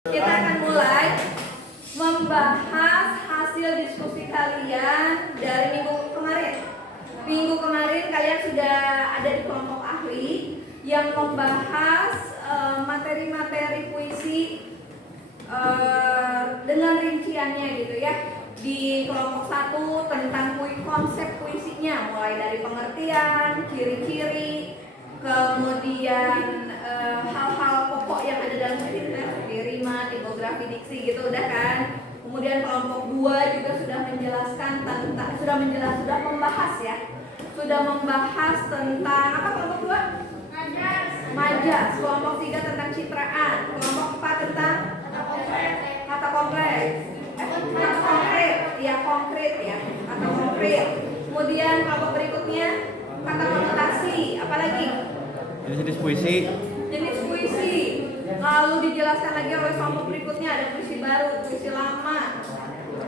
Kita akan mulai membahas hasil diskusi kalian dari minggu kemarin. Minggu kemarin kalian sudah ada di kelompok ahli yang membahas materi-materi puisi dengan rinciannya gitu ya. Di kelompok 1 tentang konsep puisinya, mulai dari pengertian, ciri-ciri, kemudian hal-hal pokok yang ada dalam puisi, rima, tipografi, diksi gitu udah kan. Kemudian kelompok 2 juga sudah menjelaskan tentang sudah membahas ya. Sudah membahas tentang apa kelompok 2? Majas. Kelompok 3 tentang citraan. Kelompok 4 tentang kata kompleks. Kata konkret. Ya, konkret ya. Kata konkret. Kemudian kelompok berikutnya kata konotasi. Apalagi? Jenis puisi. Jenis puisi. Lalu dijelaskan lagi oleh kelompok berikutnya ada puisi baru, puisi lama.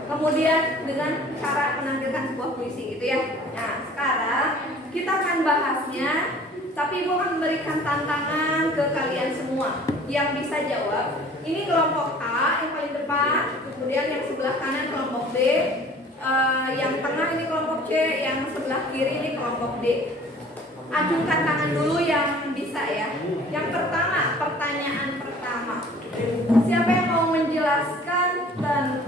Kemudian dengan cara menampilkan sebuah puisi gitu ya. Nah, sekarang kita akan bahasnya, tapi Ibu akan memberikan tantangan ke kalian semua yang bisa jawab. Ini kelompok A yang paling depan, kemudian yang sebelah kanan kelompok B, yang tengah ini kelompok C, yang sebelah kiri ini kelompok D. Ajukan tangan dulu yang bisa ya. Yang pertama, pertanyaan pertama. Siapa yang mau menjelaskan tentang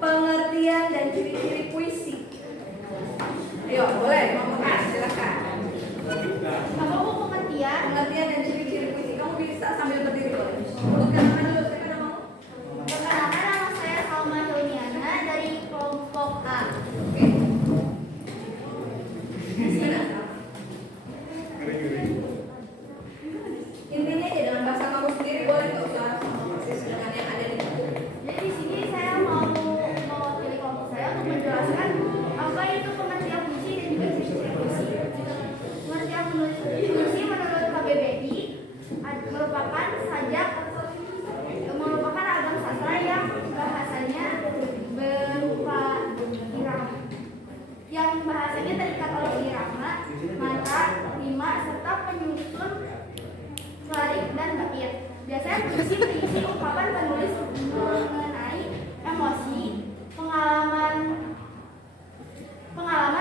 pengertian dan ciri-ciri puisi? Ayo, boleh, ngomong silakan. Apa bu pengertian? Pengertian dan ciri-ciri puisi. Kamu bisa sambil berdiri boleh. Sebutkan nama dulu, siapa yang mau? Perkenalkan, nama saya Salma Hilmiana dari kelompok A. Oke. Intinya aja dengan bahasa kamu sendiri boleh, nggak usah persis dengan yang ada di buku. Jadi di sini saya mau mewakili kelompok saya untuk menjelaskan apa itu pengertian puisi dan juga ciri-ciri puisi. Pengertian menulis puisi menurut KBBI merupakan ragam sastra yang bahasanya berupa irama, yang bahasanya terikat oleh irama, mata, rima, serta penyusun larik dan bait. Biasanya puisi berisi ungkapan penulis mengenai emosi, pengalaman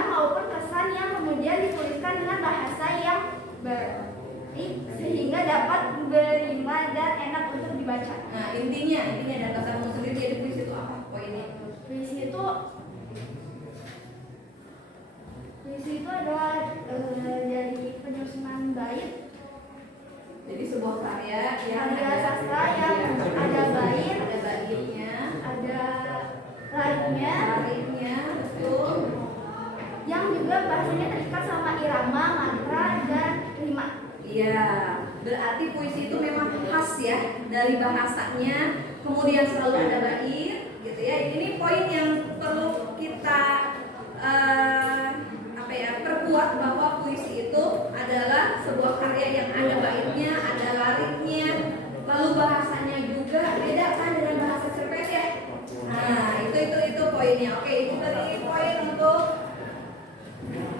maupun kesan yang kemudian dituliskan dengan bahasa yang baik sehingga dapat berima dan enak untuk dibaca. Nah, intinya dan kata kamu sendiri jadi puisi itu apa poinnya? Puisi itu adalah dari penyusunan bait. Jadi sebuah karya yang Karya sastra yang ada bait, ada baitnya, ada lainnya, betul. yang juga bahasanya terikat sama irama, mantra, dan rima. Iya, berarti puisi itu memang khas ya dari bahasanya, kemudian selalu ada bait, gitu ya. Ini poin yang perlu kita perkuat bahwa puisi itu adalah sebuah karya yang ada baitnya, ada lariknya, lalu bahasanya juga beda kan dengan bahasa cerpen ya. Nah, itu poinnya. Oke, Ibu beri poin untuk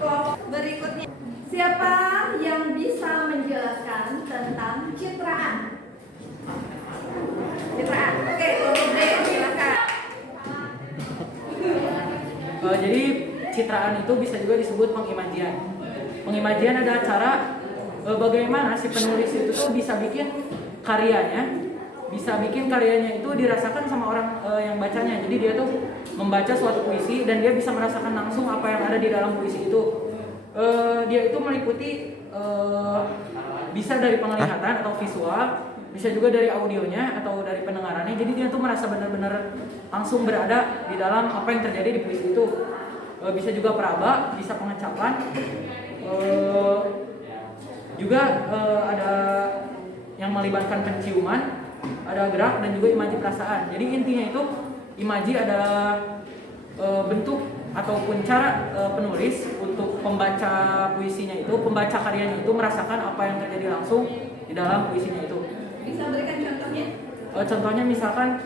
kelompok berikutnya. Siapa yang bisa menjelaskan tentang citraan? Citraan. Oke, kelompok D, silakan. Jadi citraan itu bisa juga disebut pengimajian. Pengimajian adalah cara bagaimana si penulis itu tuh bisa bikin karyanya itu dirasakan sama orang yang bacanya. Jadi dia tuh membaca suatu puisi dan dia bisa merasakan langsung apa yang ada di dalam puisi itu. Dia itu meliputi bisa dari penglihatan atau visual, bisa juga dari audionya atau dari pendengarannya. Jadi dia tuh merasa benar-benar langsung berada di dalam apa yang terjadi di puisi itu. Bisa juga peraba, bisa pengecapan, juga ada yang melibatkan penciuman, ada gerak dan juga imaji perasaan. Jadi intinya itu imaji adalah bentuk ataupun cara penulis untuk pembaca puisinya itu, pembaca karyanya itu merasakan apa yang terjadi langsung di dalam puisinya itu. Bisa berikan contohnya? Contohnya misalkan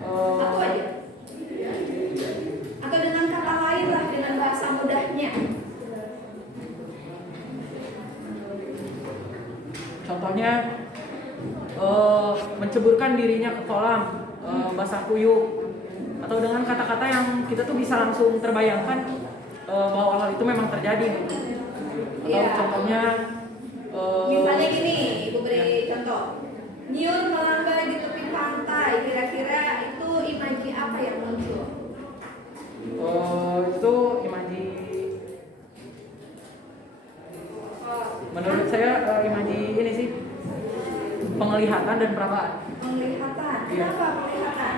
Satu aja. Atau dengan kata lain lah, dengan bahasa mudahnya. contohnya menceburkan dirinya ke kolam basah kuyup, atau dengan kata-kata yang kita tuh bisa langsung terbayangkan bahwa hal itu memang terjadi gitu. Atau Iya. contohnya Misalnya gini, ibu beri contoh. Nyur melambai di tepi pantai, kira-kira itu imaji apa yang muncul? itu imaji, menurut saya imaji ini sih penglihatan dan perabaan. Penglihatan. Iya. Kenapa penglihatan?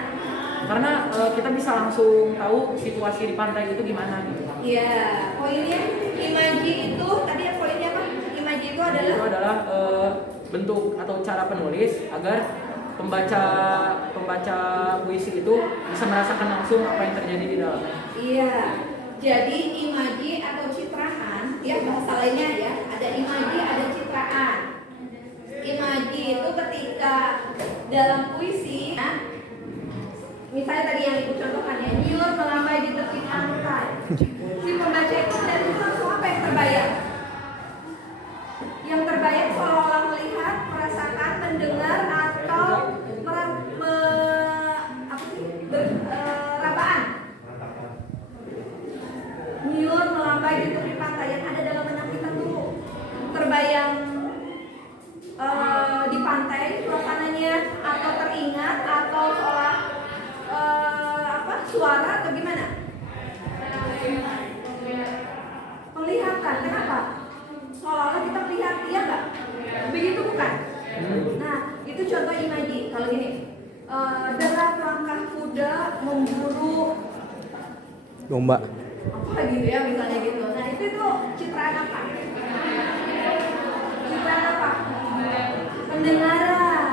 Karena kita bisa langsung tahu situasi di pantai itu gimana gitu. Iya, poinnya imaji itu tadi ya poinnya apa? Imaji itu Itu adalah adalah bentuk atau cara penulis agar pembaca puisi itu bisa merasakan langsung apa yang terjadi di dalamnya. iya. Jadi imaji atau citraan, ya bahasa lainnya ya, ada imaji, ada citraan. Imaji itu ketika dalam puisi, nah, misalnya tadi yang ibu contohkan ya, nyur melambai di tepi pantai. Si pembaca itu dari itu langsung apa yang terbayang? Yang terbayang seolah-olah melihat, merasakan, mendengar atau rabaan. Nyur melambai di tepi pantai, yang ada dalam benak kita tuh terbayang di pantai suasananya, atau teringat, atau seolah suara atau gimana? Penglihatan. Kenapa? Seolah-olah kita melihat, iya nggak? Begitu bukan? Nah, itu contoh imaji. Kalau gini, derap langkah kuda memburu Domba. apa gitu ya, misalnya gitu. Nah, itu citraan apa? Citraan apa? Pendengaran.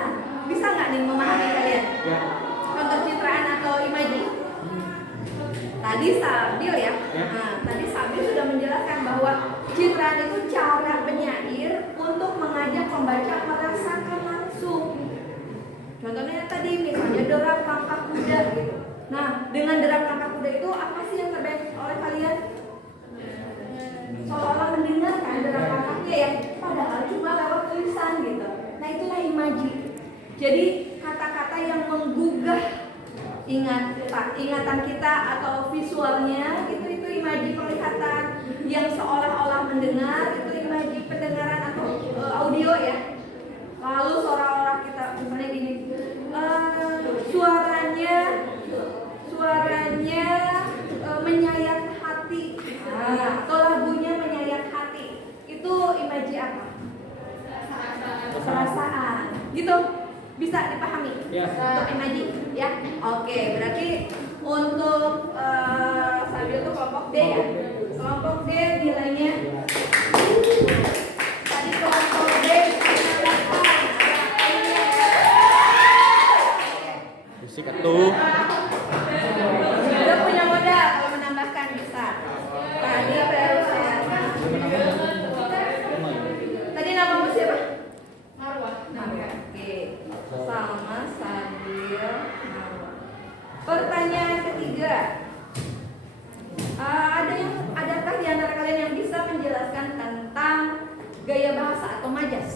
Bisa nggak nih memahami kalian? Contoh citraan atau imaji? Tadi Sabil ya. Nah, tadi Sabil sudah menjelaskan bahwa citraan itu cara penyair untuk mengajak pembaca merasakan langsung. Contohnya tadi misalnya derap langkah kuda gitu. Nah, dengan derap langkah kuda itu apa sih yang terbayang oleh kalian? Seolah-olah mendengarkan derap langkahnya ya, padahal cuma lewat tulisan gitu. Nah, itulah imaji. Jadi kata-kata yang menggugah ingatan kita atau visualnya itu imaji penglihatan. Yang seolah-olah mendengar itu imaji pendengaran atau audio ya. Lalu seolah-olah kita misalnya gini, suaranya menyayat hati, atau lagunya menyayat hati, itu imaji apa? Perasaan, gitu. Bisa dipahami? Ya. Untuk imaji, ya. Oke, berarti untuk Sabil itu kelompok D ya. Kelompok D nilainya. Tadi kelompok D Musik atuh. udah punya modal kalau menambahkan bisa. Tadi baru saya. Tadi namamu siapa? Marwah. Oke. Sama Sabil Marwah. Pertanyaan ketiga. Adakah di antara kalian yang bisa menjelaskan tentang gaya bahasa atau majas?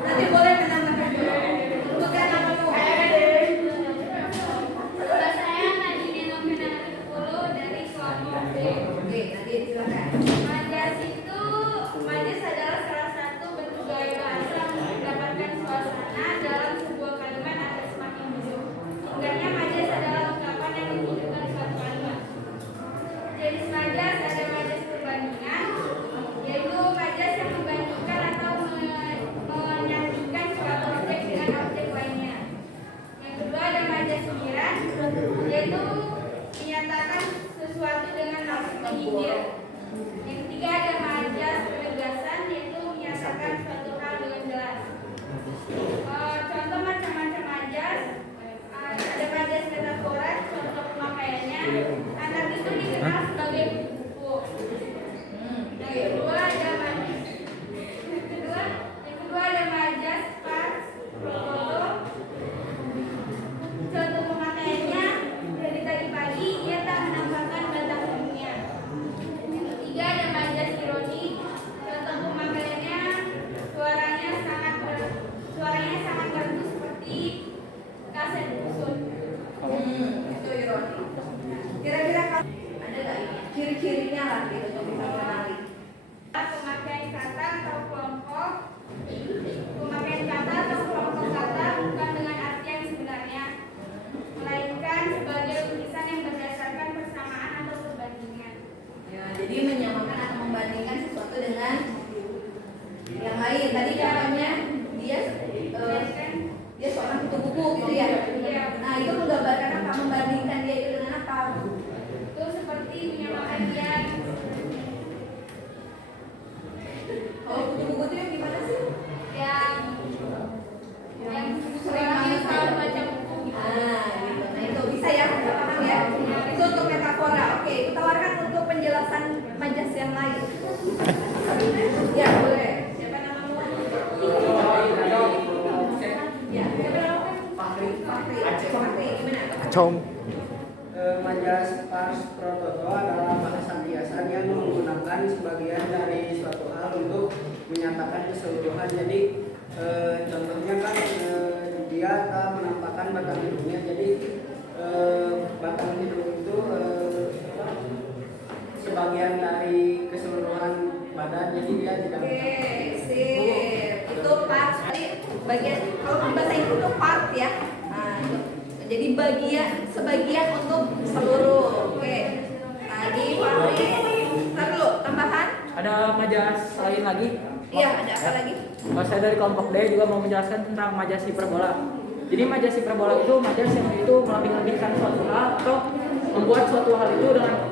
Nanti boleh menambahkan. Sebutkan namamu. Nama saya Nadine Novena 10 dari kelompok D. Oke, nanti silakan. Majas adalah salah satu bentuk gaya bahasa untuk mendapatkan suasana dalam sebuah kalimat Cong. Majas pars pro toto adalah bahasa kiasan yang menggunakan sebagian dari suatu hal untuk menyatakan keseluruhan. Jadi contohnya kan dia akan menampakkan batang hidungnya. Jadi batang hidung itu sebagian dari keseluruhan badan. Jadi dia tidak. Oke, sip. Itu part. Tadi bagian kalau di bahasa Inggris itu part ya. Nah, itu. Jadi sebagian untuk seluruh. Oke. Tadi Fahri. Ntar dulu, tambahan. Ada majas lain lagi? Iya, ada apa lagi? Saya dari kelompok D juga mau menjelaskan tentang majas hiperbola. Jadi majas hiperbola itu majas yang itu melebih-lebihkan suatu hal atau membuat suatu hal itu dengan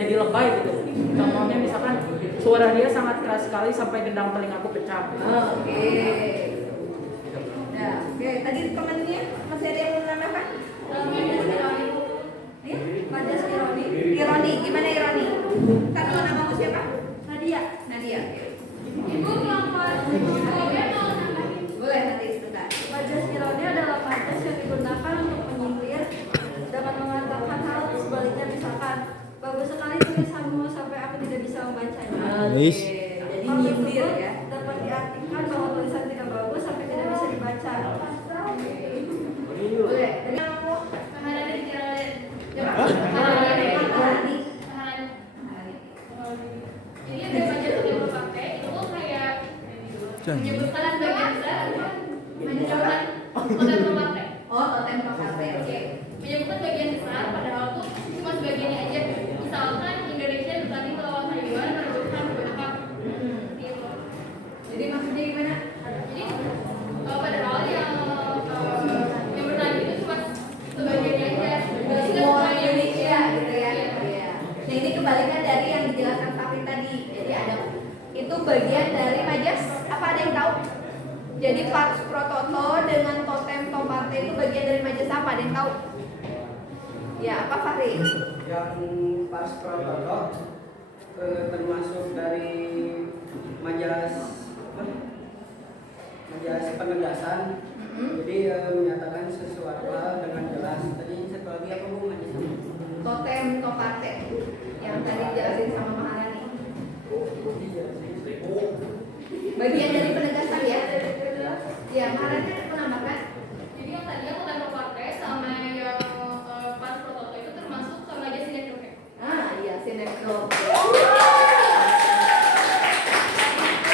jadi lebay gitu. Contohnya misalkan suara dia sangat keras sekali sampai gendang telingaku pecah. Oke. Nah, oke. Tadi temennya masih ada yang mau menambahkan? Ya, Majas ironi. Ironi, gimana ironi? Kan lo namamu siapa? Nadia. Nadia. Oke. Ibu kelompok Boleh nanti sebentar. majas ironi adalah majas yang digunakan untuk menyindir dengan mengatakan hal sebaliknya, misalkan bagus sekali tulisanmu sampai aku tidak bisa membacanya. Wis. Jadi nyindir ya. Dapat diartikan bahwa tulisan tidak bagus sampai tidak bisa dibaca. Boleh. Tadi kamu coba. Maharani. Jadi ada majas yang berpakai itu kayak menyebutkan bagian besar menyebutkan totem pemakai. Oh, totem pemakai. Oke. Menyebutkan bagian besar padahal tuh cuma sebagiannya aja. Misalkan Indonesia bertanding melawan Taiwan merebutkan apa gitu. Jadi maksudnya gimana? Jadi padahal yang bertanding itu cuma sebagiannya aja. Semua Indonesia gitu ya. Iya. Nah, ini kebalikan dari yang dijelaskan Fahri tadi. Jadi ada itu bagian dari majas apa, ada yang tahu? Jadi pars pro toto dengan totem tomate itu bagian dari majas apa? Ada yang tahu? Ya, apa Fahri? Yang pars pro toto termasuk dari majas penegasan. Jadi menyatakan sesuatu hal dengan jelas. Tadi satu lagi apa Bu majas? Totem tomate yang tadi dijelasin sama Maharani. Bagian dari penegasan ya. Ya, Maharani ada penambahan. Jadi yang tadi aku tanpa partai sama yang pas protokol itu termasuk sama aja sinetron. Ah, iya sinetron. Itu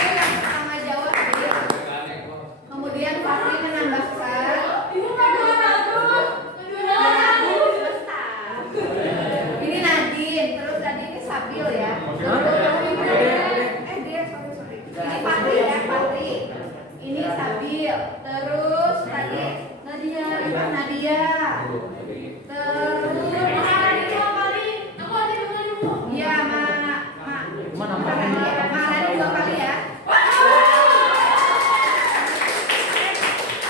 yang pertama jawab dia. Kemudian Fahri menambahkan. Ini Nadine, terus tadi ini Sabil ya. Dia sorry. Ini Fahri ya, Fahri. Ini Sabil. Terus tadi Nadia. Terus iya, Maharani 2 kali ya.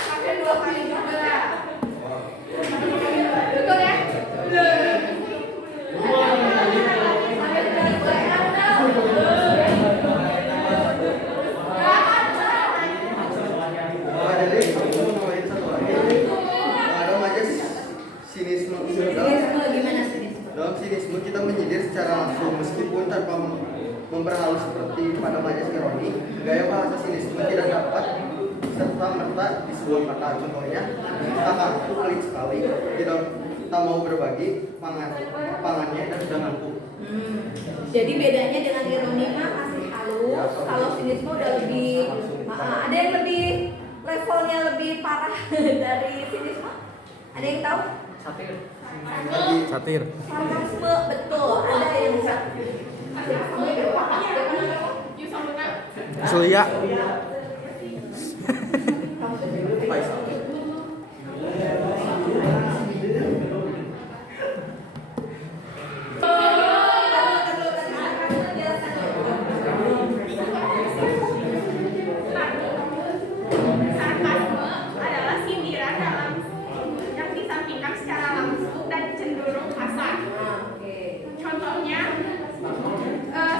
Pakai 2 kali juga. Betul ya? Ada majas sinisme. Sinisme gimana sinisme? Dalam sinisme kita menyindir secara langsung meskipun tanpa memperhalus seperti pada majas ironi. Gaya bahasa sinisme tidak dapat serta merta di sebuah kata. Contohnya, tanganku pelit sekali, tidak mau berbagi pangannya dan denganku. Jadi bedanya dengan ironi mah masih halus, kalau sinisme udah lebih, ada yang lebih levelnya lebih parah dari sinisme. Ada yang tahu? Satir. Satir. Sarkasme, betul. Ada yang bisa. Sulia. Sarkasme adalah sindiran yang disampaikan secara langsung dan cenderung kasar. Contohnya,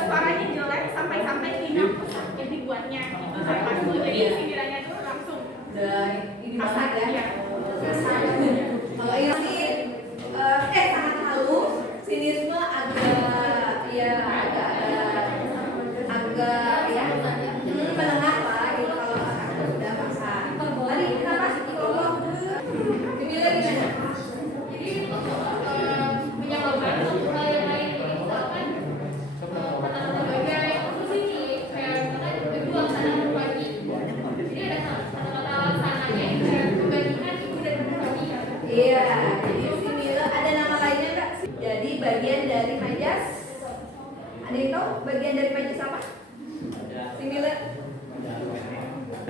suaranya jelek sampai-sampai telingaku sakit dibuatnya. Itu sarkasme. Jadi sindirannya itu langsung. Ini masak ya. Iya. Kalau ironi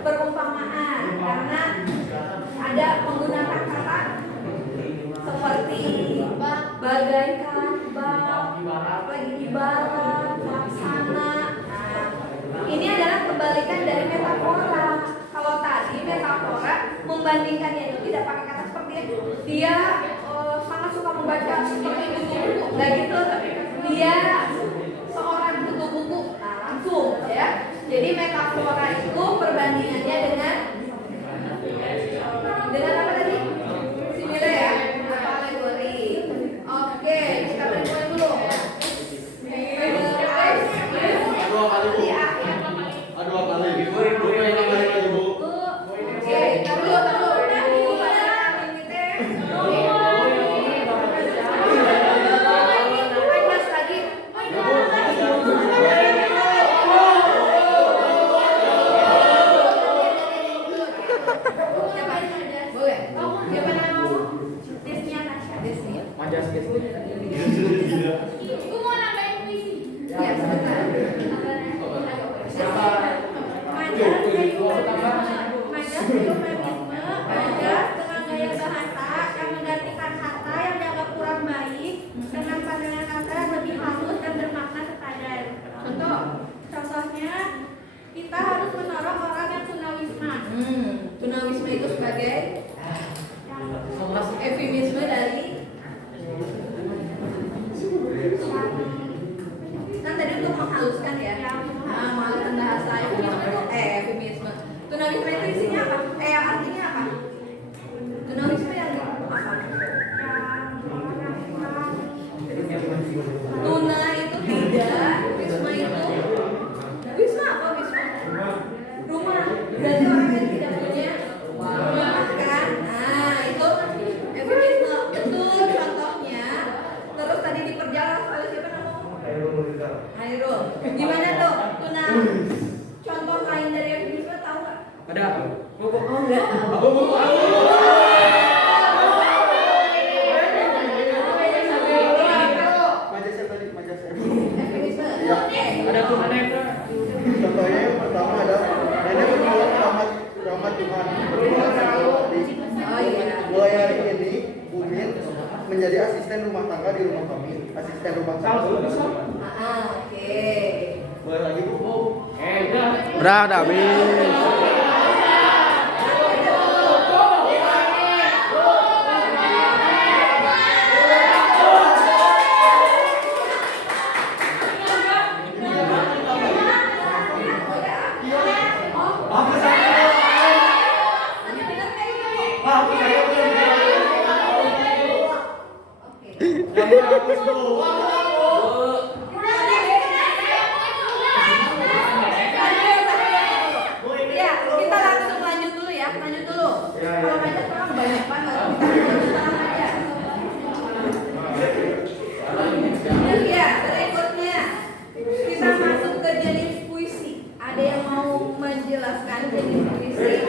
perumpamaan karena ada menggunakan kata seperti bagaikan, bab, lagi ibarat, laksana. Nah, ini adalah kebalikan dari metafora. Kalau tadi metafora membandingkannya itu tidak pakai kata seperti itu. Dia sangat suka membaca seperti buku-buku, nggak gitu. Dia seorang buku buku, nah langsung ya. Jadi metafora itu perbandingannya dengan apa tadi? Simile ya, alegori. Oke, kita beri dulu. Aduh apa lagi? Bu yang kembali lagi Bu. Oke, taruh. Majas gitu. Ibu mau nambahin puisi? Ya, sebentar. Majas eufemisme, majas dengan gaya bahasa yang menggantikan kata yang dianggap kurang baik dengan pandangan kata yang lebih halus dan bermakna sepadan. Contohnya, kita harus menolong orang yang tunawisma. Tunawisma itu sebagai eufemisme dari kan tadi untuk menghaluskan ya, menghaluskan bahasa. Eufemisme itu eufemisme. Tunawisma itu isinya apa? Artinya apa? Tunawisma yang apa? Tuna itu tidak, wisma itu wisma apa wisma? Rumah. Berarti orang yang tidak punya rumah kan? Nah itu eufemisme betul contohnya. Terus tadi diperjelas oleh siapa namanya? Hairul. Gimana tuh? Tuna. Contoh lain dari eufemisme tahu nggak? Ada. Oh enggak. Majas yang tadi, majas yang. Eufemisme. Ya. Oke. Ada tuh manebra. Contohnya yang pertama ada nenek berjuang rahmat Tuhan. Oh iya. Mulai hari ini Bumin menjadi asisten rumah tangga di rumah kami. Asisten rumah tangga. Oke. Mulai lagi Bu. Udah habis. Ya, kita langsung lanjut dulu ya. Lanjut dulu. Kalau banyak orang banyak banget. Kita lanjut aja. Ya, berikutnya kita masuk ke jenis puisi. Ada yang mau menjelaskan jenis puisi?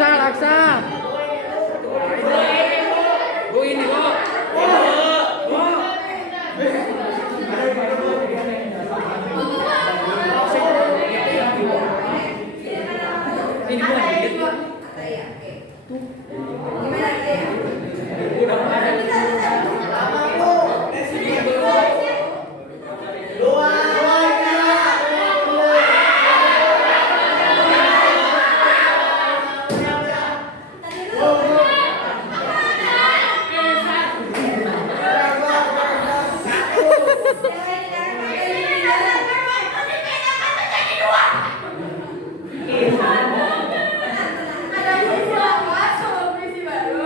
Aksa. Bu ini Bu. Ini Bu. Gimana ya? Udah ada di Ada puisi lama sama puisi baru.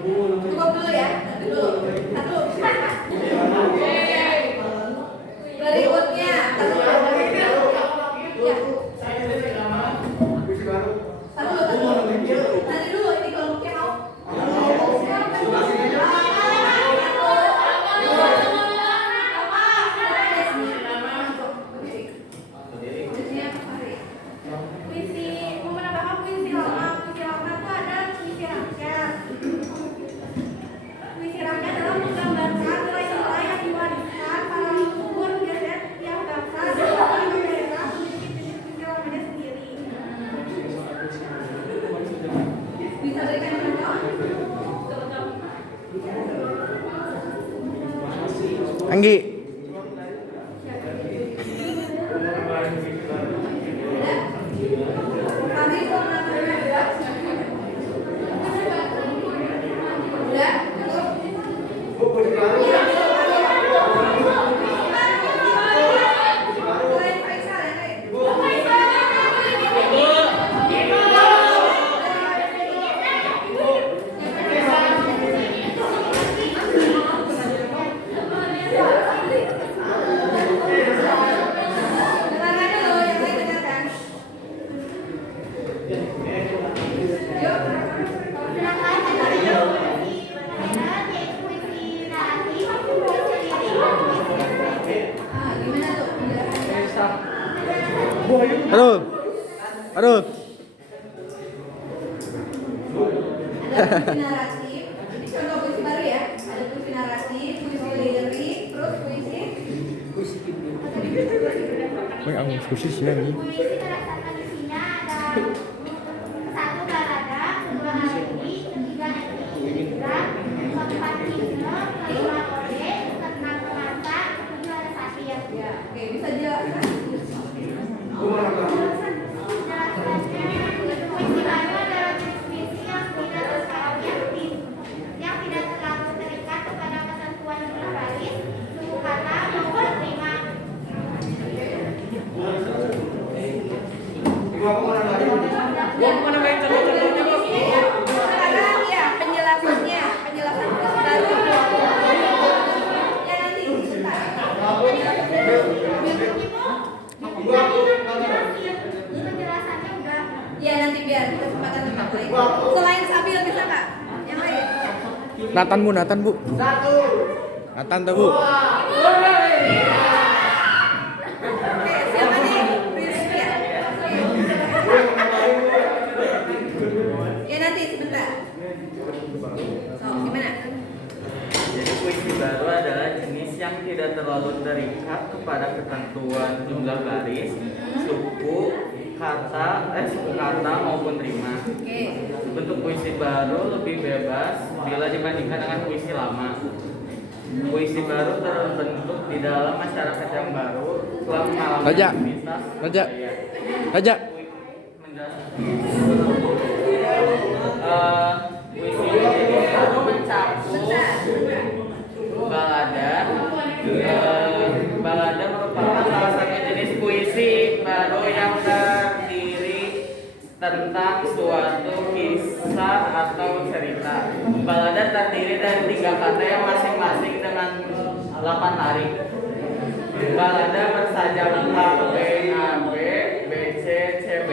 Cukup dulu ya. Satu. Berikutnya. Ya. Nanti dulu ini kelompoknya mau. Puisi, mau menambahkan puisi lama. Puisi lama itu ada puisi rakyat. Puisi rakyat adalah menggambarkan nilai-nilai yang diwariskan para leluhur biasanya tiap bangsa dan setiap daerah memiliki puisi lamanya sendiri. Bisa berikan contoh? Anggi. Tadi udah? Selain Faisal ya, Kak? Dengarkan dulu, yang lain dengarkan. Yuk. Sedangkan kategori puisi berbeda yaitu puisi naratif, puisi lirik, puisi Ah, gimana tuh penjelasannya? Aduh. Aduh. Ada puisi naratif, ini contoh puisi baru ya. Ada puisi naratif, puisi lirik, terus puisi Ang diskusi sih lagi. Puisi berdasarkan isinya ada satu balada, kedua alegi, ketiga epigram, keempat himne, kelima ode, keenam romansa, ketujuh ada satir. ya. Oke, bisa jelaskan? Penjelasannya, puisi baru adalah jenis puisi yang tidak terlalu aktif, yang tidak terlalu terikat kepada ketentuan jumlah baris, suku kata maupun rima. Gua mau nambahin contoh-contohnya, Bos. Sekarang ya penjelasan puisi baru. Ya nanti sebentar. Penjelasannya udah. Ya nanti biar kesempatan tempat lain. Selain Sabil bisa nggak? Yang lain? Nathan Bu. Nathan tuh Bu. Oke, siapa nih? Rizky ya? Ya nanti sebentar. So, gimana? Jadi puisi baru adalah jenis yang tidak terlalu terikat kepada ketentuan jumlah baris, suku kata maupun rima. Oke. Bentuk puisi baru lebih bebas bila dibandingkan dengan puisi lama. Puisi baru terbentuk di dalam masyarakat yang baru telah mengalami Raja. aktivitas Raja. budaya. Raja. Puisi ini baru mencakup balada. Balada merupakan salah satu jenis puisi baru yang terdiri tentang suatu kisah atau cerita. Balada terdiri dari 3 kata yang masing-masing dengan 8 tarik. Balada bersajak A, B, A, B, B, C, C, B.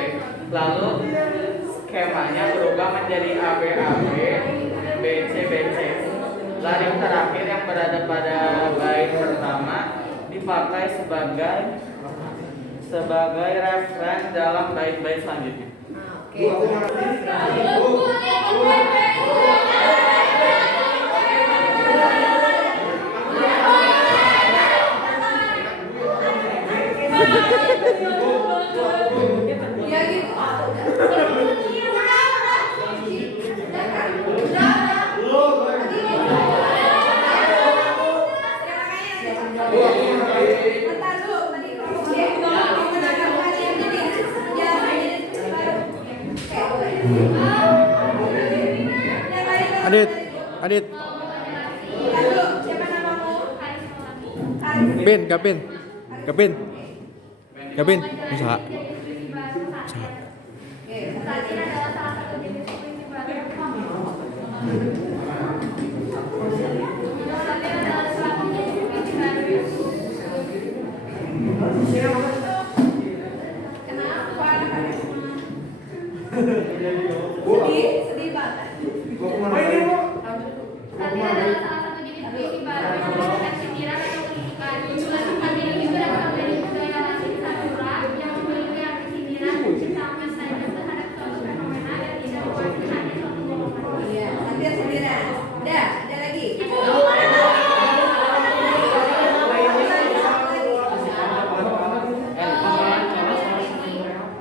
Lalu skemanya berubah menjadi A, B, A, B, B, C, B, C. Larik terakhir yang berada pada bait pertama dipakai sebagai referen dalam bait-bait selanjutnya. Ya gitu. Bentar dulu, tadi mau menambahkan yang jenis, ya jenis baru. Oke. Yang lain kan? Adit. Adit. Bentar dulu, siapa namamu? Karis. Pin, Gapin. Gapin. Gapin. Usaha. Oke, Satir adalah salah satu jenis puisi baru. Ada lagi?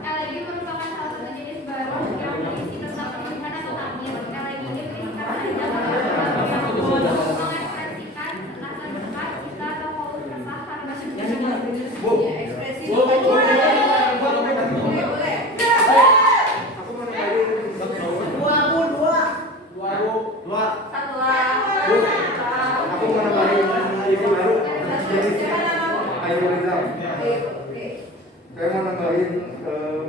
Elegi merupakan salah satu jenis baru yang berisi tentang pemilihan atau takdir. Elegi ini berisikan ajak mengekspresikan rasa duka, cinta, atau haus resah karena Ya, ekspresi duka cita. Oke, boleh. Setelah Aku mau nambahin puisi baru. Ayo Rizal. Oke. Saya mau nambahin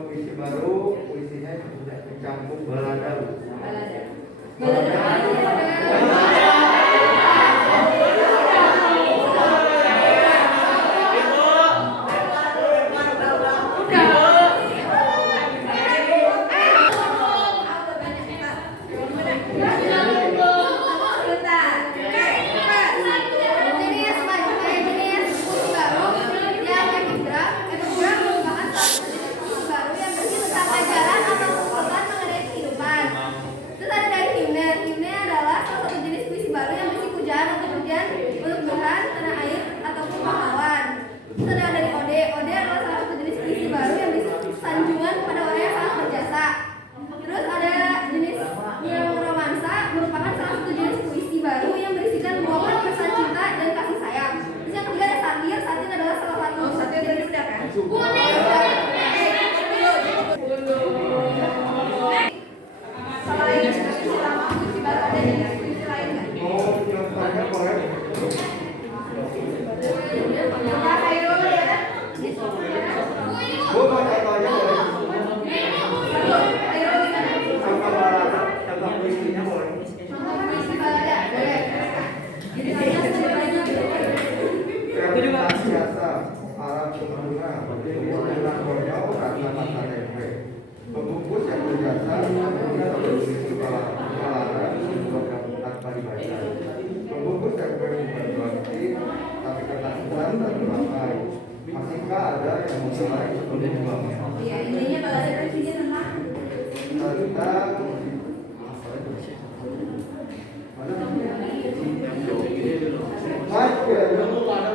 puisi baru. Puisinya campur balada. Balada. Balada. jenis puisi baru yang epigram. Epigram merupakan salah satu jenis puisi baru yang berisi tentang ajaran atau pesan mengenai kehidupan. Terus ada dari himne. Himne adalah salah satu jenis puisi baru yang berisi pujian untuk Tuhan, tanah air ataupun pahlawan. Terus ada dari ode. Ode adalah salah satu jenis puisi baru yang berisi sanjungan kepada orang yang sangat berjasa. Terus ada jenis yang romansa, merupakan salah satu jenis puisi baru yang berisikan luapan pesan cinta dan kasih sayang. Terus yang ketiga ada satir. Satir adalah salah satu Satu dari udah kan? Selain puisi lama, puisi baru ada jenis puisi lain nggak? Mau contohnya boleh? Ya, Khairul ya kan? Bu mau contohnya boleh? Khairul gimana? Contoh balada, contoh puisinya boleh? Puisi balada, boleh. Aku juga biasa Arab Sempurna Bismillah Konyol Ratna Mata Tempe Pembungkus yang berjasa Bisa bertulis kepala tanpa dibaca Pembungkus yang berarti tapi ketakutan dan memakai Masihkah ada yang memulai sebelum dibuangnya Iya, intinya balada kan isinya tentang tentang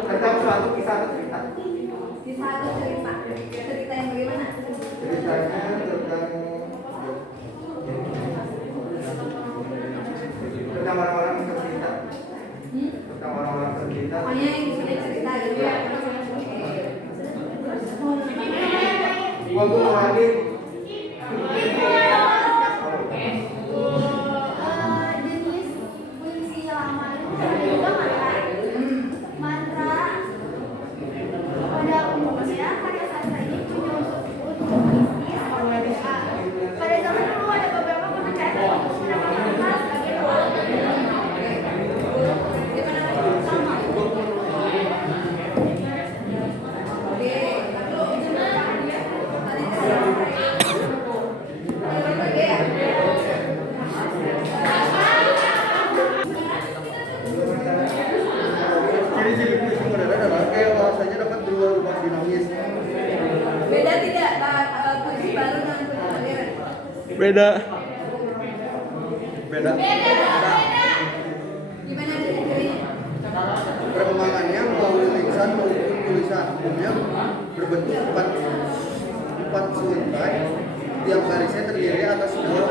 tentang suatu kisah atau cerita kisah atau cerita. Cerita yang bagaimana? ceritanya tentang orang-orang tercinta tentang orang-orang tercinta Pokoknya yang isinya cerita gitu ya. waktu lagi jenis puisi lama itu juga mantra pada umumnya karya sastra ini punya unsur mistis atau doa. Pada zaman dulu ada beberapa kepercayaan untuk menggunakan mantra sebagai doa. ciri-ciri puisi modern adalah kayak bahasanya dapat berubah-ubah dinamis Beda tidak puisi baru dengan puisi modern? Beda. beda Gimana ciri-cirinya? perkembangannya melalui lisan maupun tulisan umumnya berbentuk empat suntai tiap garisnya terdiri atas sebuah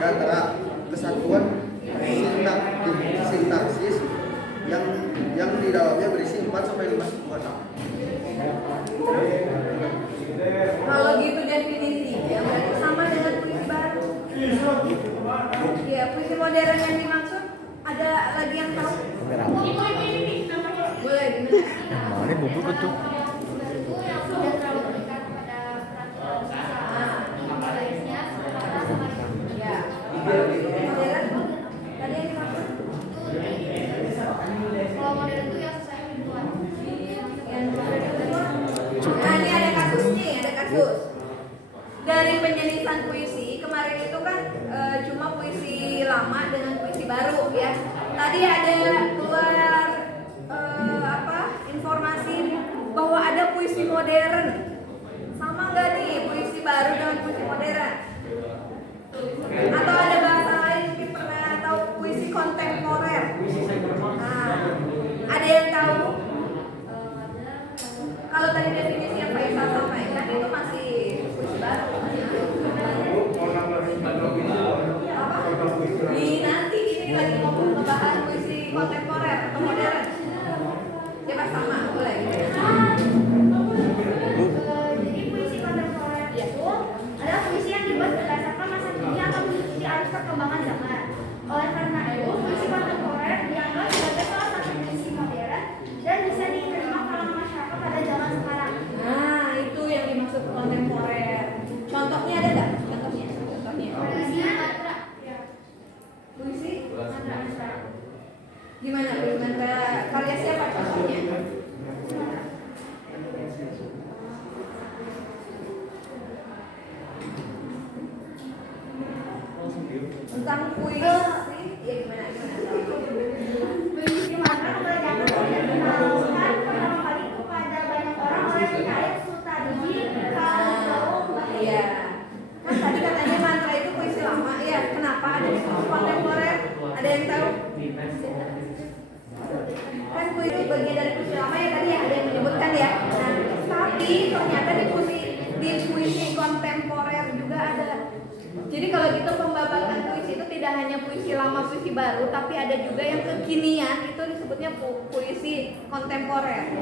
gatra kesatuan sintaksis yang di dalamnya berisi 4 sampai 5 kata. Kalau gitu definisinya berarti sama dengan puisi baru. Iya, puisi modern yang dimaksud ada lagi yang tahu? Boleh gimana? Mana bubur betul? Itu yang sudah terlalu terikat pada peraturan usaha. Baiknya setara sama Ya. Modern tadi yang dimaksud? kalau modern itu yang sesuai kebutuhan. Nah, ini ada kasus nih, ada kasus. Dari penyenisan puisi kemarin itu kan cuma puisi lama dengan puisi baru ya. Tadi ada keluar informasi bahwa ada puisi modern. Sama nggak nih puisi baru dengan puisi modern? Atau ada bahasa lain mungkin pernah tahu puisi kontemporer? puisi cyberpunk. Ada yang tahu? Kalau tadi definisi yang Faisal sampaikan itu masih puisi baru. Nanti ini lagi mau ngebahas puisi kontemporer atau modern. Coba sama, boleh. Jadi puisi kontemporer itu adalah puisi yang dibuat berdasarkan masa kini atau mengikuti arus perkembangan zaman. Oleh karena itu, puisi kontemporer dianggap sebagai salah satu puisi modern dan bisa diterima kalangan masyarakat pada zaman sekarang. Nah, itu yang dimaksud kontemporer. Contohnya ada nggak? Contohnya. Puisi mantra. Puisi? Mantra. Gimana? Gimana? Karya siapa contohnya? Tentang puisi, ya gimana? Puisi mantra kebanyakan dikenalkan pertama kali kepada banyak orang oleh Syekh Sultadi Khalil Iya. Kan tadi katanya mantra itu puisi lama, ya. Kenapa ada di puisi kontemporer? Ada yang tahu? Kan puisi bagian dari puisi lama ya tadi ya, ada yang menyebutkan ya. Nah, tapi ternyata di puisi kontemporer juga ada. Jadi kalau gitu pembabakan puisi itu tidak hanya puisi lama, puisi baru, tapi ada juga yang kekinian, itu disebutnya puisi kontemporer.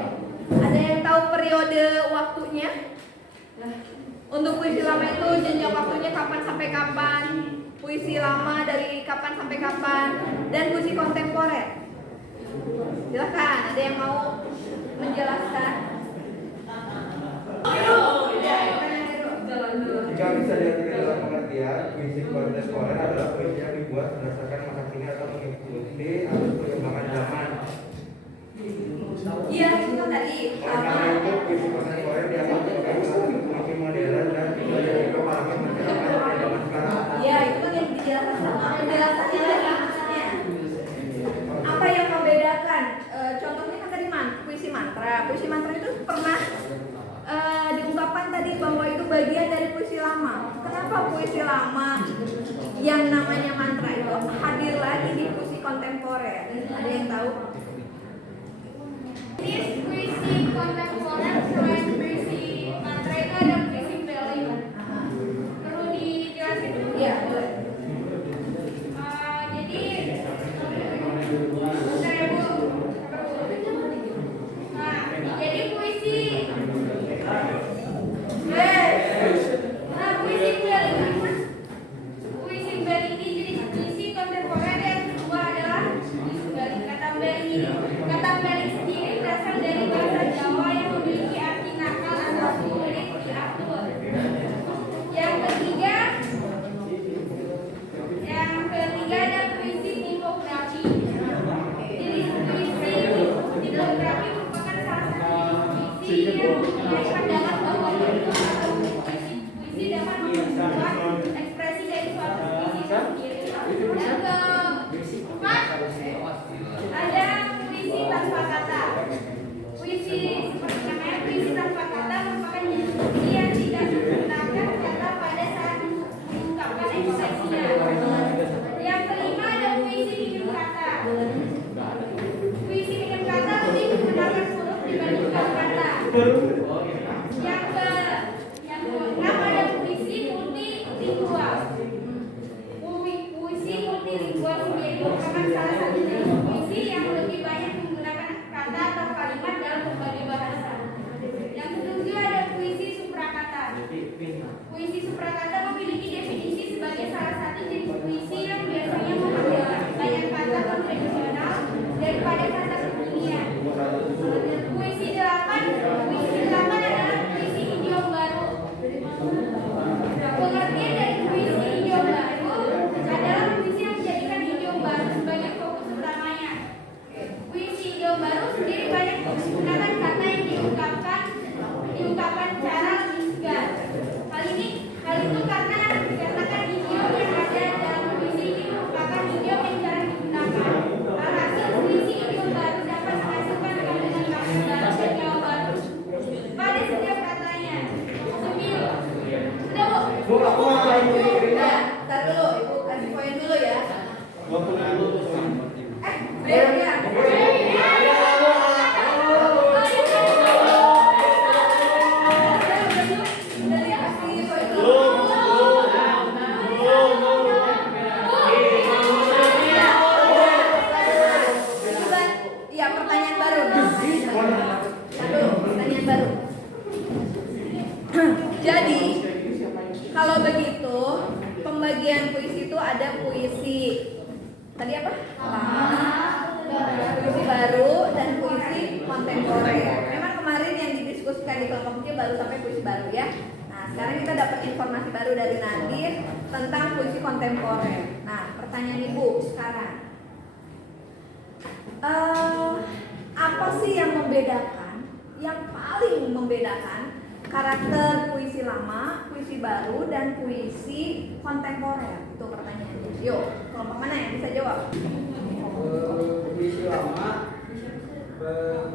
Ada yang tahu periode waktunya? Untuk puisi lama itu jenjang waktunya kapan sampai kapan? Puisi lama dari kapan sampai kapan? Dan puisi kontemporer. Silakan, ada yang mau menjelaskan? Jika bisa diartikan dalam pengertian, puisi kontemporer adalah puisi yang dibuat berdasarkan masa kini atau mengikuti arus perkembangan zaman. Iya, itu tadi. Oleh karena itu, puisi kontemporer dianggap sebagai salah satu puisi modern dan bisa juga kalangan masyarakat pada zaman sekarang. Iya, itu kan yang dijelaskan sama penjelasannya lagi maksudnya. Apa yang membedakan? Contohnya kan tadi puisi mantra. Puisi mantra itu pernah diungkapkan tadi bahwa itu bagian dari puisi lama. Kenapa puisi lama yang namanya mantra itu hadir lagi di puisi kontemporer? Ada yang tahu? Jenis puisi kontemporer selain puisi mantra itu ada puisi beli. Perlu dijelasin dulu? Iya, boleh. Jadi, bentar ya Bu. Nah, jadi puisi puisi beli ini jenis puisi kontemporer yang kedua adalah puisi beli. Kata beli sendiri berasal dari bahasa Jawa yang memiliki arti nakal atau sulit diatur. Yang ketiga ada puisi tipografi. Jenis puisi tipografi merupakan salah satu puisi yang mempunyai pandangan bahwa puisi dapat membuat ekspresi dari suatu puisi sendiri. Yang keempat ada puisi ya. Udah dikasih poin. Iya, pertanyaan baru. Pertanyaan baru. Jadi, kalau begitu, pembagian puisi itu ada puisi tadi apa? Puisi baru dan puisi kontemporer. Memang kemarin yang didiskusikan di kelompok kecil baru sampai puisi baru ya. Nah, sekarang kita dapat informasi baru dari Nadir tentang puisi kontemporer. Nah, pertanyaan Ibu sekarang. Apa sih yang membedakan, yang paling membedakan karakter puisi lama, puisi baru, dan puisi kontemporer? Itu pertanyaannya. Yuk, kelompok mana yang bisa jawab?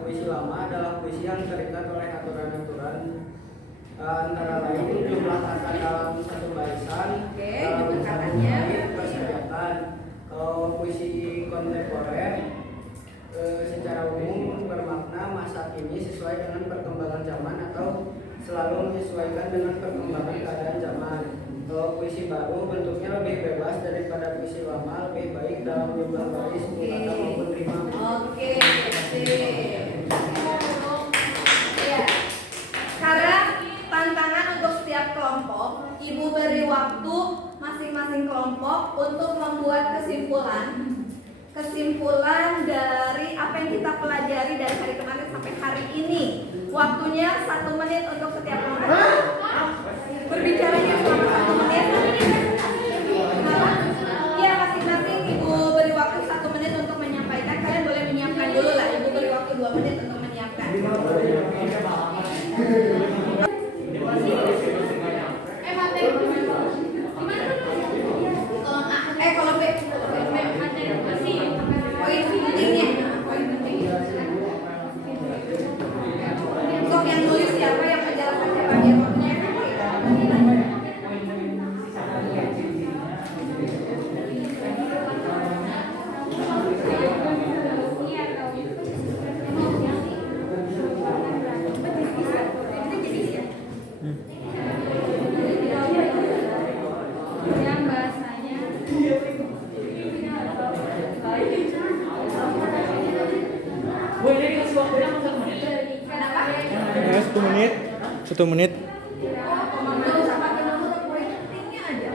Puisi lama adalah puisi yang terikat oleh aturan-aturan, antara lain jumlah kata dalam satu barisan, Oke, jumlah katanya. persyaratan. Kalau puisi kontemporer secara umum bermakna masa kini sesuai dengan perkembangan zaman atau selalu menyesuaikan dengan perkembangan keadaan zaman. Kalau puisi baru bentuknya lebih bebas daripada puisi lama, lebih baik dalam jumlah baris, kata maupun rima. Oke. Ya. Sekarang tantangan untuk setiap kelompok, Ibu beri waktu masing-masing kelompok untuk membuat kesimpulan dari apa yang kita pelajari dari hari kemarin sampai hari ini. Waktunya 1 menit untuk setiap kelompok. Berbicaranya selama 1 menit. Ya, masing-masing Ibu beri waktu 1 menit untuk menyampaikan. Kalian boleh menyiapkan dulu lah. Ibu beri waktu 2 menit untuk menyiapkan. Materi Kolom B. materi puisi. Poin pentingnya. Poin pentingnya. Untuk yang nulis siapa, yang menjelaskan siapa, dia waktunya Yang bahasanya Bu, ini dikasih waktu berapa? 1 menit? Ya, 1 menit. 1 menit. nggak usah pakai nomor, poin pentingnya aja.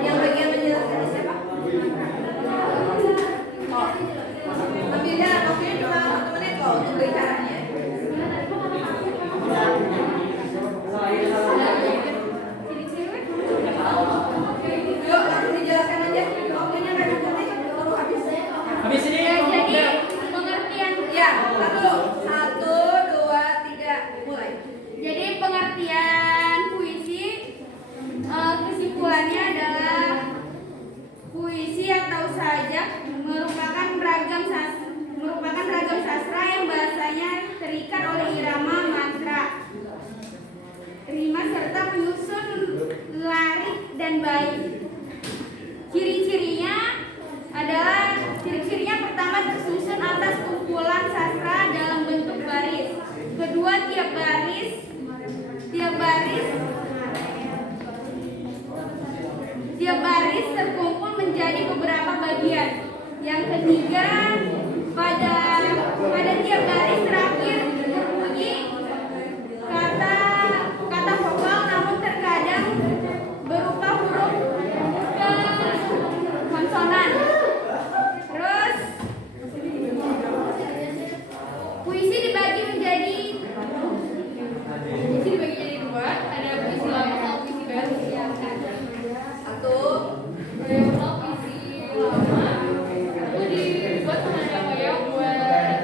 Yang bagian menjelaskan siapa? Oh, ambilnya waktunya cuma 1 menit loh untuk bicaranya. Yuk, langsung dijelaskan aja. Waktunya nggak cukup nih, baru habis. Habis ini jadi pengertian. Ya, 1, 2, 3, mulai. Jadi pengertian puisi kesimpulannya adalah puisi yang tahu saja merupakan ragam sastra yang bahasanya terikat oleh irama, mantra, rima serta penyusun larik dan bait. Ciri-cirinya pertama tersusun atas kumpulan sastra dalam bentuk baris. Kedua, tiap baris terkumpul menjadi beberapa bagian. Yang ketiga, pada tiap baris terakhir berbunyi kata vokal, namun terkadang berupa huruf konsonan. Terus puisi dibagi jadi 2, ada puisi lama sama puisi baru. Satu. Kalau puisi lama itu dibuat sama siapa ya buat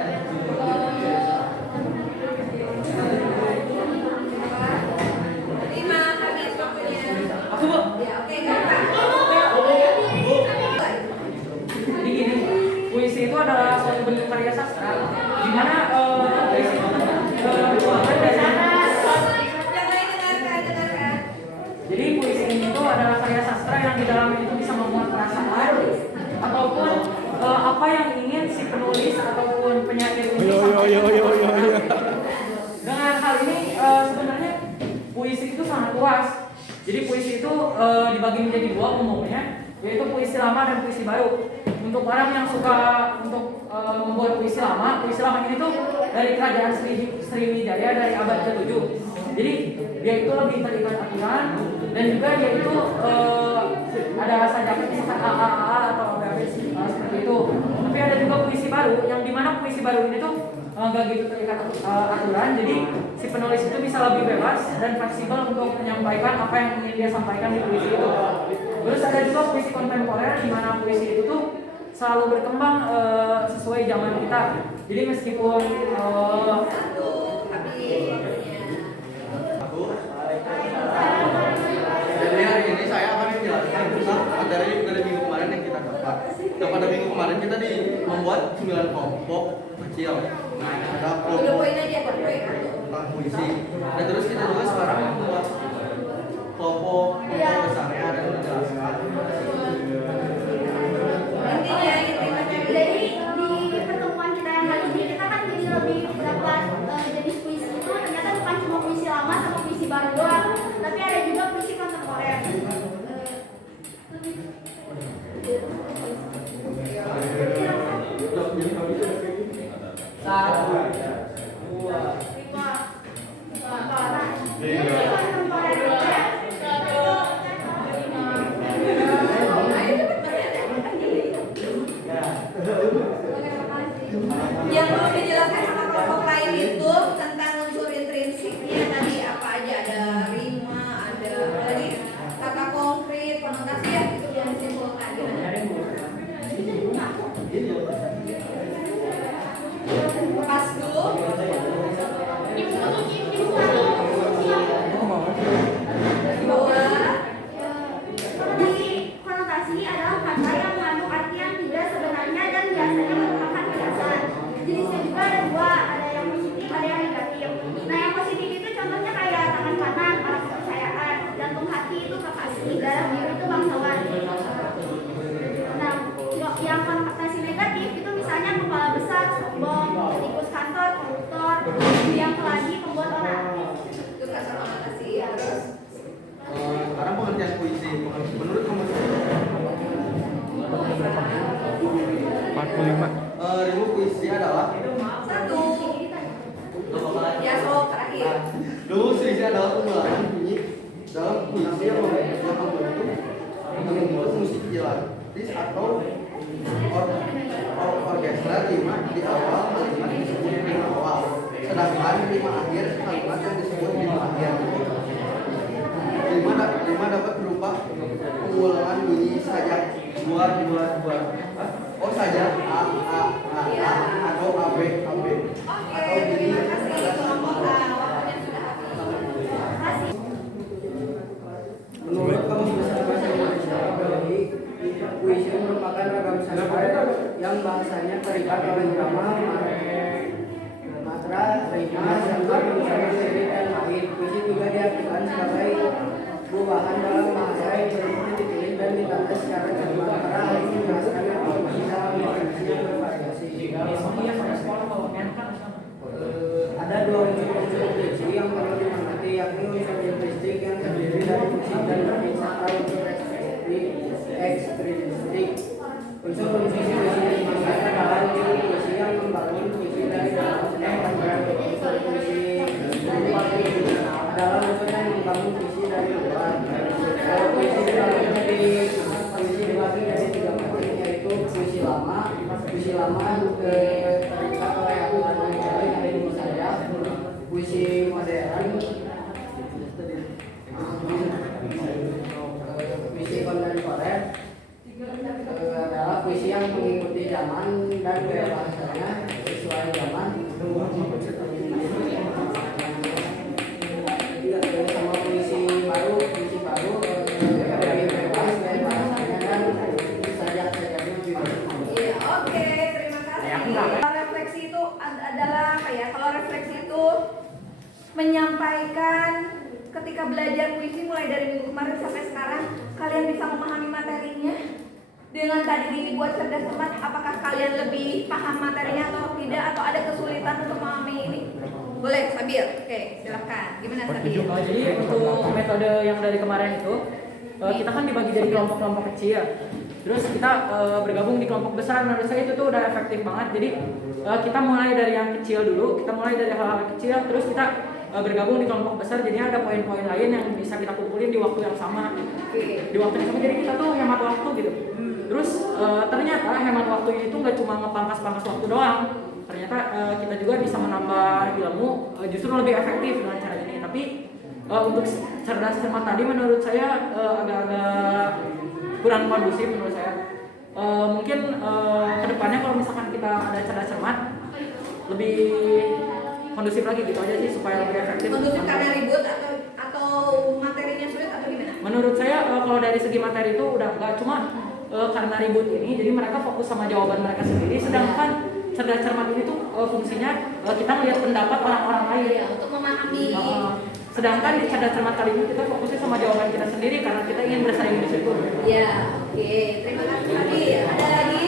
penyair Yo yo yo yo yo yo. Dengan hal ini sebenarnya puisi itu sangat luas. Jadi puisi itu dibagi menjadi dua umumnya, yaitu puisi lama dan puisi baru. Untuk orang yang suka untuk membuat puisi lama ini tuh dari kerajaan Sriwijaya dari abad ke-7. Jadi dia itu lebih terikat aturan dan juga dia itu ada sajak atau ABAB seperti itu. Tapi ada juga puisi baru yang dimana puisi baru ini tuh nggak gitu terikat aturan, jadi si penulis itu bisa lebih bebas dan fleksibel untuk menyampaikan apa yang ingin dia sampaikan di puisi itu. Terus ada juga puisi kontemporer di mana puisi itu tuh selalu berkembang sesuai zaman kita. Jadi meskipun Jadi hari ini saya akan menjelaskan tentang materi dari minggu kemarin yang kita dapat. Nah, pada minggu kemarin kita membuat 9 kelompok kecil. Nah, ada Udah kelompok poin aja, poin. tentang puisi. Dan terus kita juga sekarang membuat kelompok besarnya dan menjelaskan. Intinya Jadi di pertemuan kita yang kali ini kita kan jadi lebih dapat jenis puisi itu ternyata bukan cuma puisi lama sama puisi baru doang, tapi ada juga puisi kontemporer. yang belum dijelaskan sama kelompok lain itu tentang unsur intrinsiknya tadi apa aja, ada rima, ada apa lagi, kata konkret, konotasi, ya itu yang disimpulkan. Pas dulu. Dua. Di konotasi adalah kata yang mengandung artian tidak sebenarnya dan biasanya merupakan kiasan. Jenisnya juga ada dua, ada yang positif, ada yang negatif. Nah, yang positif itu contohnya kayak tangan kanan, alat kepercayaan, jantung hati itu kekasih, darah biru itu bangsawan. Nah, yang konotasi negatif itu misalnya kepala besar, sombong, tikus kantor, koruptor, yang keladi, pembuat orang. Itu kata konotasi ya. Terus Sekarang pengertian puisi menurut kamu 45. Rimu puisi adalah satu. Ya, so terakhir. dulu puisi adalah pengulangan bunyi dalam puisi yang membentuk musik jelas atau orkestra rima di awal kalimat disebut rima awal, sedangkan rima akhir kalimat yang disebut rima akhir. Rima dapat berupa pengulangan bunyi sajak dua saja a atau ab Oke, atau bunyi terima kasih kelompok A. Waktunya sudah habis. Menurut Kamus Besar Bahasa Indonesia, puisi merupakan ragam sastra yang bahasanya terikat oleh irama, matra, rima, syair, lirik, dan bait. Puisi juga diartikan sebagai buahan dalam bahasa yang berbentuk ditulis dan ditata secara cermat. Para ahli menjelaskan puisi dalam definisi yang bervariasi. Ada dua unsur puisi yang perlu dimengerti, yakni unsur lingvistik yang terdiri dari musik dan bait serta unsur ekstrinsik. Unsur puisi dimaksud adalah unsur puisi yang membangun puisi dari dalam, sedangkan unsur puisi adalah unsur yang membangun puisi dari luar. Puisi dibagi dari tiga materi, yaitu puisi lama terikat oleh aturan negara yang ada di Nusantara, puisi modern, puisi kontemporer adalah puisi yang mengikuti zaman dan gaya bahasanya sesuai zaman. Sama puisi baru lebih bebas gaya bahasanya dan sajak-sajaknya lebih banyak. Iya, oke, terima kasih. Kalau refleksi itu adalah apa ya? Kalau refleksi itu menyampaikan ketika belajar puisi mulai dari minggu kemarin sampai sekarang, kalian bisa memahami materinya dengan tadi dibuat cerdas cermat. Apakah kalian lebih paham materinya atau tidak, atau ada kesulitan untuk memahami ini? Boleh, Sabir. Oke, silakan. Gimana Sabir? Jadi untuk metode yang dari kemarin itu kita kan dibagi dari kelompok-kelompok kecil. Terus kita bergabung di kelompok besar. Menurut saya itu tuh udah efektif banget. Jadi kita mulai dari yang kecil dulu, kita mulai dari hal-hal kecil, terus kita bergabung di kelompok besar. Jadinya ada poin-poin lain yang bisa kita kumpulin di waktu yang sama. Di waktu yang sama, jadi kita tuh hemat waktu gitu. Terus ternyata hemat waktu ini tuh nggak cuma ngepangkas-pangkas waktu doang. Ternyata kita juga bisa menambah ilmu justru lebih efektif dengan cara ini. Tapi untuk cerdas cermat tadi menurut saya agak-agak kurang kondusif menurut saya. Mungkin kedepannya kalau misalkan kita ada cerdas cermat lebih kondusif lagi gitu aja sih supaya lebih efektif. Kondusif karena ribut atau materinya sulit atau gimana? Menurut saya kalau dari segi materi itu udah nggak cuma karena ribut ini, jadi mereka fokus sama jawaban mereka sendiri. Sedangkan cerdas cermat ini tuh fungsinya kita melihat pendapat orang-orang lain Ya, untuk memahami. sedangkan di cerdas cermat kali ini kita fokusnya sama jawaban kita sendiri karena kita ingin bersaing di situ. Ya, oke. Terima kasih tadi. Ada lagi?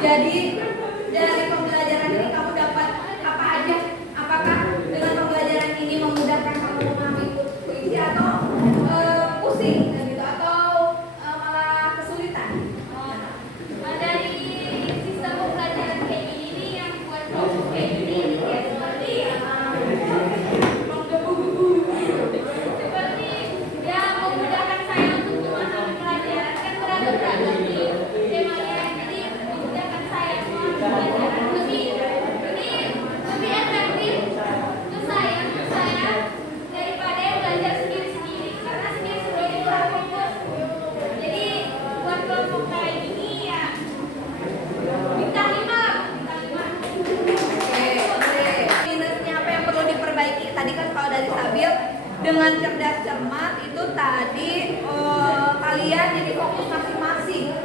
Jadi dari pembelajaran ini kamu dapat apa aja? Apakah dengan pembelajaran ini memudahkan kamu memahami puisi atau pusing gitu atau malah kesulitan? Dari sistem pembelajaran kayak gini nih yang buat fokus kayak gini ya seperti ya memudahkan saya untuk memahami pelajaran kan beragam-ragam nih temanya, jadi memudahkan saya memahami pelajaran lebih efektif untuk saya daripada yang belajar sendiri-sendiri karena sendiri-sendiri kurang fokus. Jadi buat kelompok kayak gini ya bintang 5. Minusnya apa yang perlu diperbaiki? Tadi kan kalau dari Sabil dengan cerdas cermat itu tadi kalian jadi fokus masing-masing.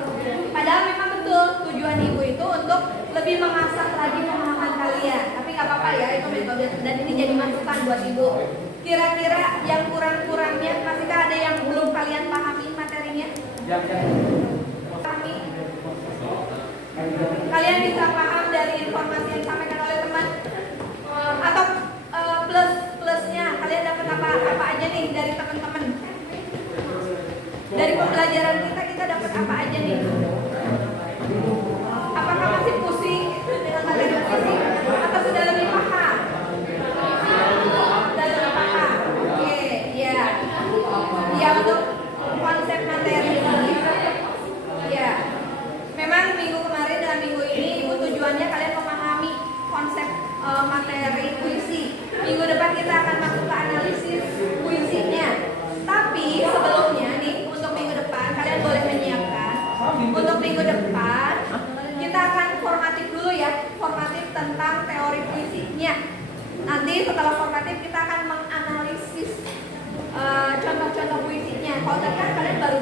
Padahal memang betul tujuan ibu itu untuk lebih mengasah lagi pemahaman kalian. Tapi nggak apa-apa ya, itu metode dan ini jadi masukan buat ibu. Kira-kira yang kurang-kurangnya, masihkah ada yang belum kalian pahami materinya? Pahami? Kalian bisa paham dari informasi yang disampaikan oleh teman? Atau plus-plusnya kalian dapat apa aja nih dari teman-teman? Dari pembelajaran kita dapat apa aja nih? Apakah masih pusing dengan materi puisi atau sudah lebih paham? Sudah lebih paham. Oke, ya. Ya untuk konsep materi. Ya. Memang minggu kemarin dan minggu ini ibu tujuannya kalian memahami konsep materi puisi. Minggu depan kita akan masuk ke analisis puisinya. Tapi sebelumnya nih untuk minggu depan kalian boleh menyiapkan. Untuk minggu depan kita akan formatif dulu ya, formatif tentang teori puisinya. Nanti setelah formatif kita akan menganalisis contoh-contoh puisinya. Kalau tadi kan kalian baru